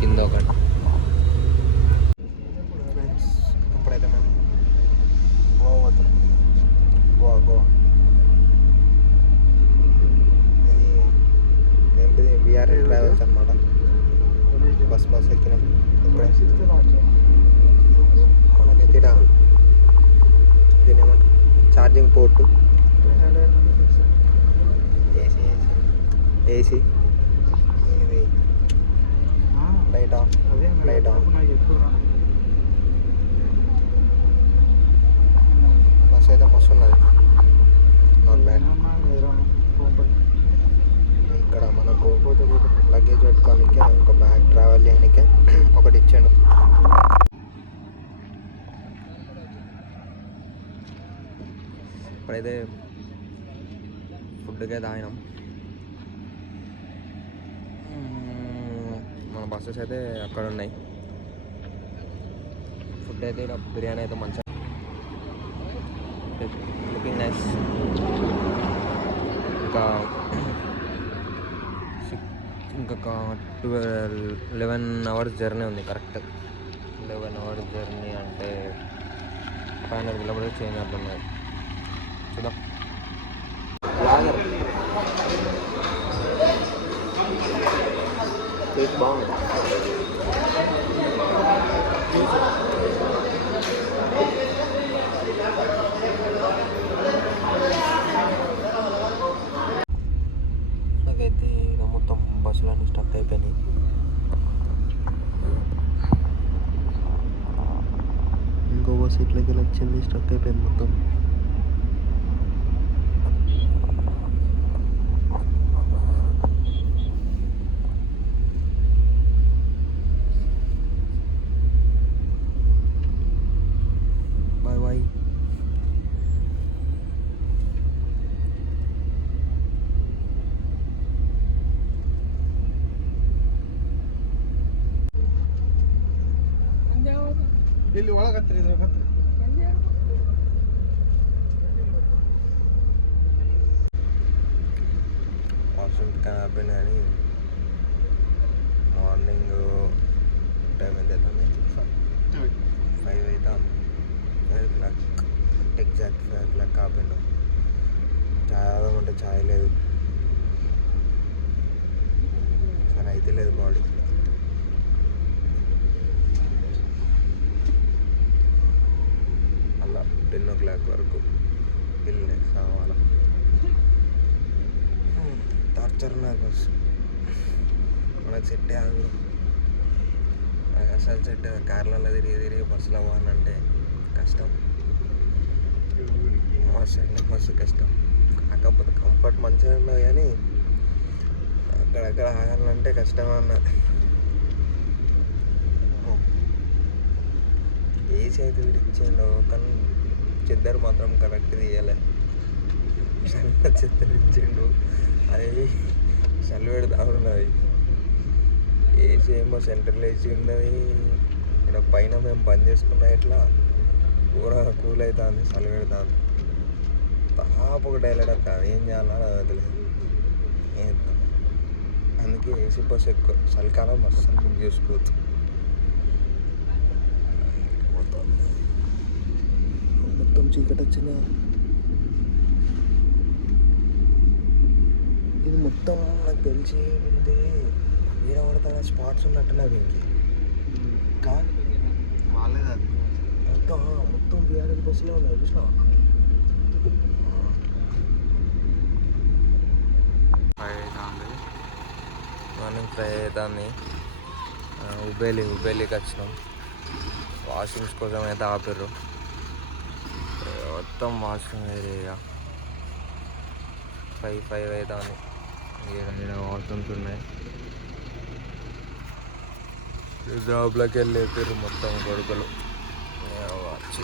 కింద ఒకటి. ఫ్రెండ్స్ ఇప్పుడైతే మేము గోవా పోతాం. గోవా ఇది ఏంటిది బీఆర్ఎస్ ట్రావెల్స్ అనమాట. బస్ ఎక్కినాం. ఇప్పుడే మనకి దీని ఏమంటారు ఛార్జింగ్ పోర్టు, ఏసీ, ఇది లైట్ ఆఫ్. బస్ అయితే మస్తు ఉన్నది, నాట్ బ్యాడ్. ఇక్కడ మనకు లగేజ్ పెట్టుకోనికి ఒక బ్యాగ్ ట్రావెల్ చేయడానికి ఒకటి ఇచ్చాడు. ఇప్పుడైతే ఫుడ్కే తాగినాం. మన బస్సెస్ అయితే అక్కడ ఉన్నాయి. ఫుడ్ అయితే ఇక్కడ బిర్యానీ అయితే మంచిగా లుకింగ్ నైస్. ఇంకొక 11 అవర్స్ జర్నీ ఉంది. కరెక్ట్ 11 అవర్స్ జర్నీ అంటే 500 కిలోమీటర్స్ చేంజ్ అవుతున్నాయి. చూద్దాం. టేస్ట్ బాగుంది. నాకైతే ఇక మొత్తం బస్సులన్నీ స్టక్ అయిపోయినాయి. ఇంకో బస్సు ఇట్లకి వచ్చింది, స్టక్ అయిపోయింది మొత్తం. Bye bye. ಇಲ್ಲಿ ಒಳಗತ್ರಿ ಇದ್ರಾಗತ್ರಿ వాష్రూమ్ కానీ అయిపోయింది. కానీ మార్నింగ్ టైం ఎంత అవుతుంది? 5 అవుతుంది. 5 o'clock ఎగ్జాక్ట్ 5 o'clock కాపోయినాం. చాయ్ తాగమంటే చాయ్ లేదు, సరే అయితే లేదు బాడీ. అలా 10 o'clock వరకు వెళ్ళి సావాల. టార్చర్ నాకు బస్సు, మనకు సెట్ అవ్వదు. నాకు అసలు సెట్ కార్లలో తిరిగి బస్సులో పోవాలంటే కష్టం. మస్తు కష్టం. కాకపోతే కంఫర్ట్ మంచిగా ఉన్నది, కానీ అక్కడక్కడ ఆగాలంటే కష్టం అన్నది. ఏసీ అయితే వీడు ఇచ్చిండు, కానీ చెద్దరు మాత్రం కరెక్ట్ తీయలే. చెద్దరు ఇచ్చిండు, అది చలి పెడతా ఉన్నది. ఏసీ ఏమో సెంట్రల్ ఏసీ ఉన్నది. ఇక్కడ పైన మేము బంద్ చేసుకున్నా ఇట్లా కూర కూల్ అవుతుంది, చలి పెడుతుంది. తాపు ఒకటి వెళ్ళడం ఏం చేయాలని వదిలేదు. అందుకే ఏసీ బస్ ఎక్కువ చలికాలం అస్సలు బుక్ చేసుకోవచ్చు. మొత్తం చీకటి వచ్చిన ఇది మొత్తం నాకు తెలిసి ఉంది. ఈడ పడతా స్పాట్స్ ఉన్నట్టున్నా వీనికి వాళ్ళేది అది మొత్తం బీఆర్ఎస్ బస్సులో ఉన్నాయి. చూసినా మార్నింగ్ 5 అవుతుంది. ఉబేలికి వచ్చినాం. వాష్రూమ్స్ కోసం అయితే ఆపిర్రు. మొత్తం వాష్రూమ్ ఏరియా 5 అవుతుంది. వాష్రూమ్స్ ఉన్నాయి. జాబ్లోకి వెళ్ళి ఆపిర్రు మొత్తం కొడుకులు వచ్చి.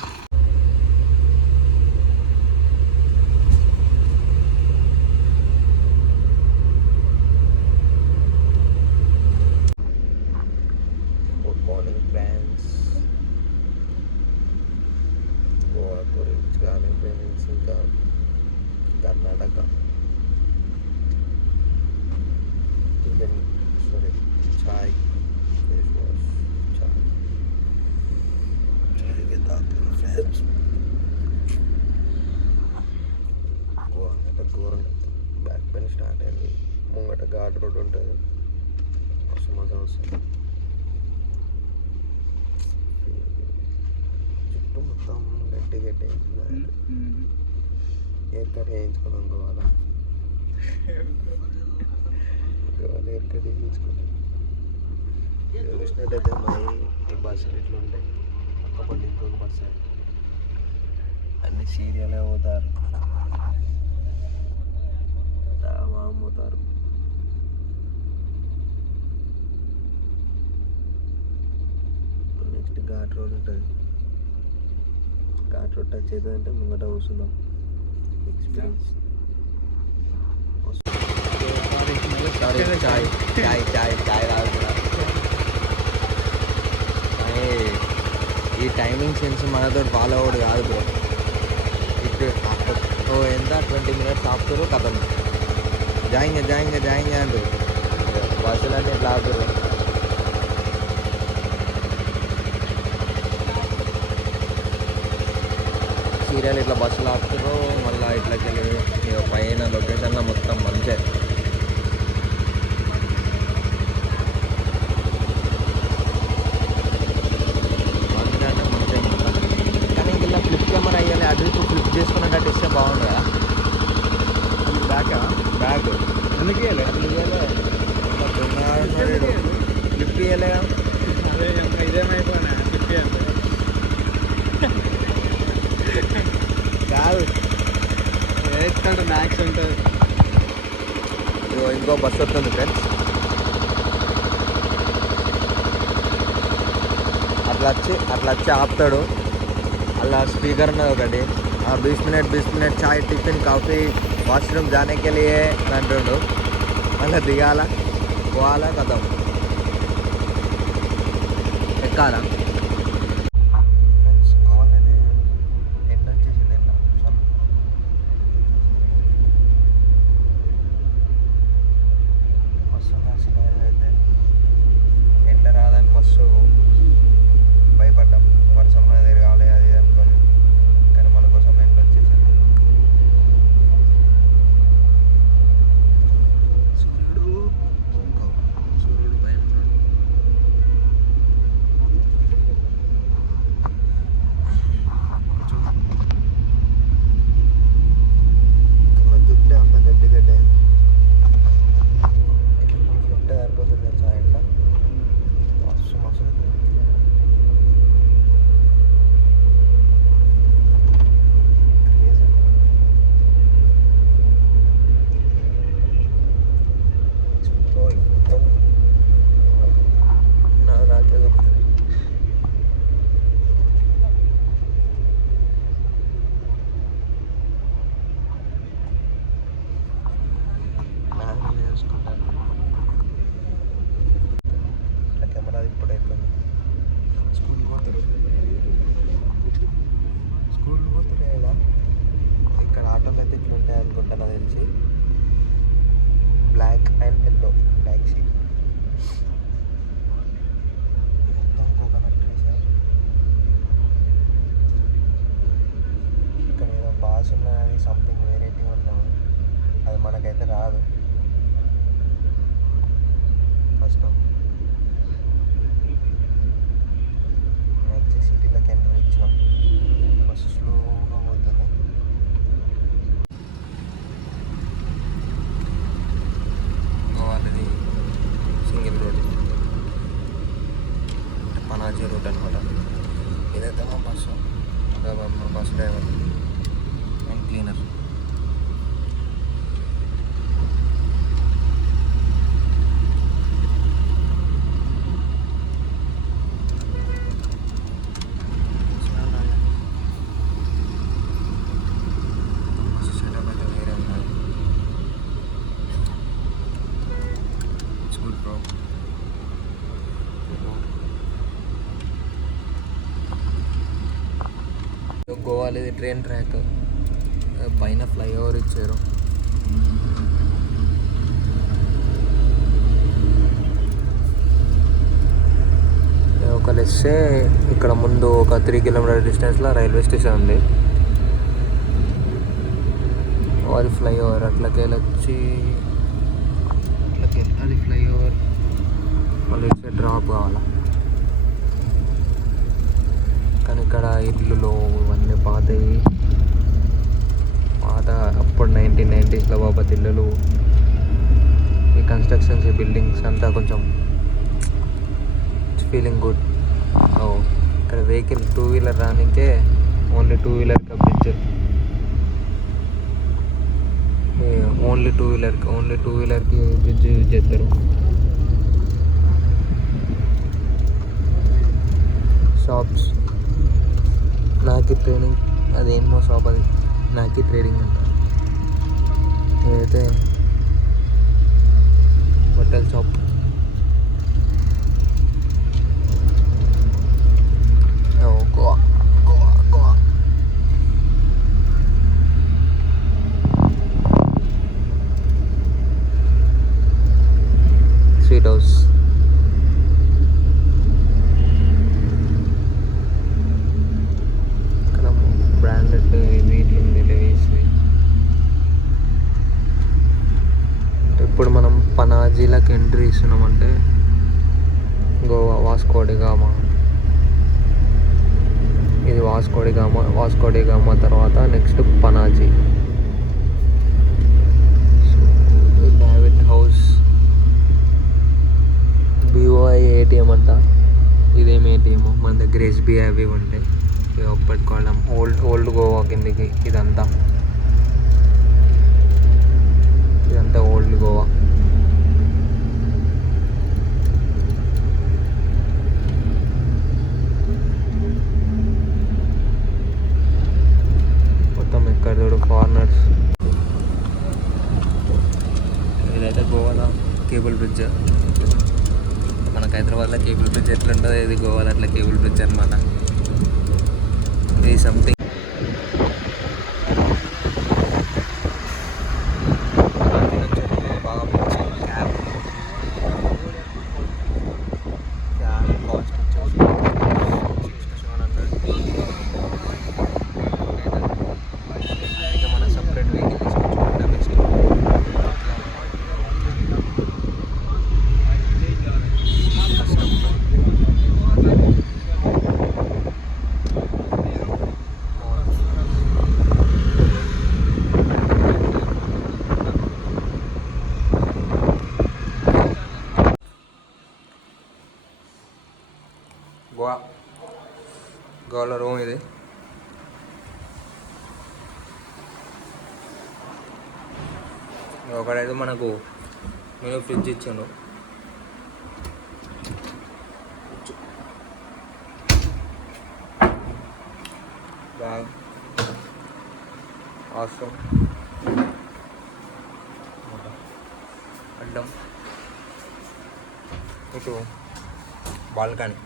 Good morning friends. గోవా గురించి కానీ ఫ్రెండ్స్, ఇంకా కర్ణాటక చాయ్ వస్తుంది. చుట్టూ మొత్తం గట్టి గట్టి హెయిర్ కట్ చేయించుకున్నాం గోవాలో. గోవాలో హెయిర్ కట్ చేయించుకున్నాం. చూసినట్టయితే మా ఈ బస్సులు ఇట్లా ఉంటాయి. పక్కపడి ఇంకొక బస్సు అన్ని సీరియలే పోతారు, పోతారు. నెక్స్ట్ ఘాట్ రోడ్ ఉంటుంది. ఘాట్ రోడ్ టచ్ అవుతుందంటే ముంగట కూర్చుందాం. ఎక్స్పీరియన్స్ చాయ్ చాయ్ చాయ్ చాయ్ తాగుతున్నా. ఈ టైమింగ్ సెన్స్ మనతో ఫాలో అవ్వడు కాదు బ్రో. ఇప్పుడు ఎంత 20 minutes ఆపుతారు కథం జాయింగ్ జాయింగ్ జాయింగ్ అంటారు. బస్సులన్నీ ఎట్లా ఆపుతారు. సీరియల్ ఇట్లా బస్సులు ఆపుతారు. మళ్ళీ ఇట్లకి వెళ్ళి పైన లొకేషన్లో మొత్తం మంచిగా కెమెరా అయ్యాలి. అటు ఇటు ఫ్లిప్ చేసుకున్నట్టు ఇస్తే బాగుండు కదా. బ్యాగ్ ఎందుకు ఇవ్వలే? అట్లా ఇవ్వలే, ఫ్లిప్ ఇవ్వలేగా. అదే ఇదేమైపోయినా చెప్పి కాదు వేసుకుంటే మ్యాక్స్ ఉంటుంది. ఇంకో బస్సు వస్తుంది ఫ్రెండ్స్. అట్లా వచ్చి ఆపుతాడు. అలా స్పీకర్ ఉన్నది ఒకటి, 20 मिनट చాయ్ టిఫిన్ కాఫీ వాష్రూమ్ జానేకి వెళ్ళి అని అంటుండు. మళ్ళీ దిగాల పోవాలా కథం ఎక్కాలా. ఎండ వచ్చేసింది. మస్తు నచ్చింది అయితే. ఎండ రాదని మస్తు భయపడ్డాం. వర్షం మన దగ్గర కావాలి అది అనుకోని, కానీ మన కోసం ఎండ వచ్చేసింది. సూర్యుడు పైన జుట్టే అంత గట్టి గడ్డే జుట్టే సరిపోతుంది తెలుసా ఎండ. మస్తు మస్తు కెమెరా ఇప్పుడైతే స్కూల్కి పోతారు కదా. ఇక్కడ ఆటోలు అయితే ఇట్లా ఉంటాయి అనుకుంటా నాకు తెలిసి. Black and yellow taxi. మొత్తం కోకోనట్ ట్రీస్. ఇక్కడ ఏదో బాస్ ఉన్నది, సంథింగ్ వెరైటీ ఉన్నాము. అది మనకైతే రాదు. కష్టం. మంచి సిటీలోకి ఎంటర్ ఇచ్చాం. బస్సు స్లోగా పోతుంది. గోవాలది సింగిల్ రోడ్, పనాజీ రూట్ అనమాట. ఇదైతే మా బస్సు, మా బస్ డ్రైవర్ అండ్ క్లీనర్. గోవాలో ట్రైన్ ట్రాక్ పైన ఫ్లైఓవర్ ఇచ్చారు. ఒక లెస్సే ఇక్కడ ముందు ఒక 3 kilometer డిస్టెన్స్లో రైల్వే స్టేషన్ ఉంది. అది ఫ్లైఓవర్. అట్లకి వెళ్ళొచ్చి అది ఫ్లైఓవర్. మళ్ళీ ఇచ్చే డ్రాప్ కావాలా. కానీ ఇక్కడ ఇల్లులు ఇవన్నీ పాతవి, పాత అప్పుడు 1990s బాబత్ ఇల్లులు. ఈ కన్స్ట్రక్షన్స్, ఈ బిల్డింగ్స్ అంతా కొంచెం ఫీలింగ్ గుడ్. ఇక్కడ వెహికల్ 2 వీలర్ రానికే ఓన్లీ 2 వీలర్కి బ్రిడ్జ్, ఓన్లీ టూ వీలర్కి బ్రిడ్జ్ యూజ్ చేస్తారు. షాప్స్, నాకి ట్రేడింగ్, అదేమో షాప్ అది, నాకి ట్రేడింగ్ అంట. ఇదైతే hotel shop. Goa Goa Goa. Sweet house. ఇక్కడ బ్రాండెడ్ వీటి ఉంది లేవీస్వి. ఇప్పుడు మనం పనాజీలకు ఎంట్రీ ఇస్తున్నామంటే గోవా, వాస్కోడిగామా. ఇది వాస్కోడిగామా తర్వాత next Panaji. David house. BOI ATM అంట. ఇదేం ఏటీఎం, మన దగ్గర SBI అవి ఉంటాయి. పెట్టుకోవడం ఓల్డ్ గోవా కిందికి ఇదంతా ఓల్డ్ గోవా. మొత్తం ఇక్కడ చూడు ఫారినర్స్. ఇదైతే గోవాలో కేబుల్ బ్రిడ్జ్. మనకు హైదరాబాద్లో కేబుల్ బ్రిడ్జ్ ఎట్లుంటుందో ఇది గోవాలో అట్లా కేబుల్ బ్రిడ్జ్ అనమాట. ఇది సంథింగ్ బాగా క్యాబ్ కాస్ట్ వచ్చేసి 600-700. ఇక మన సపరేట్ వెహికల్ తీసుకొచ్చుకుంటే బెస్ట్. గోవాలో రూమ్ ఇది. ఒకడైతే మనకు నేను ఫ్రిడ్జ్ ఇచ్చాను. బ్యాగ్ అవసరం, అడ్డం, ఇటు బాల్కనీ.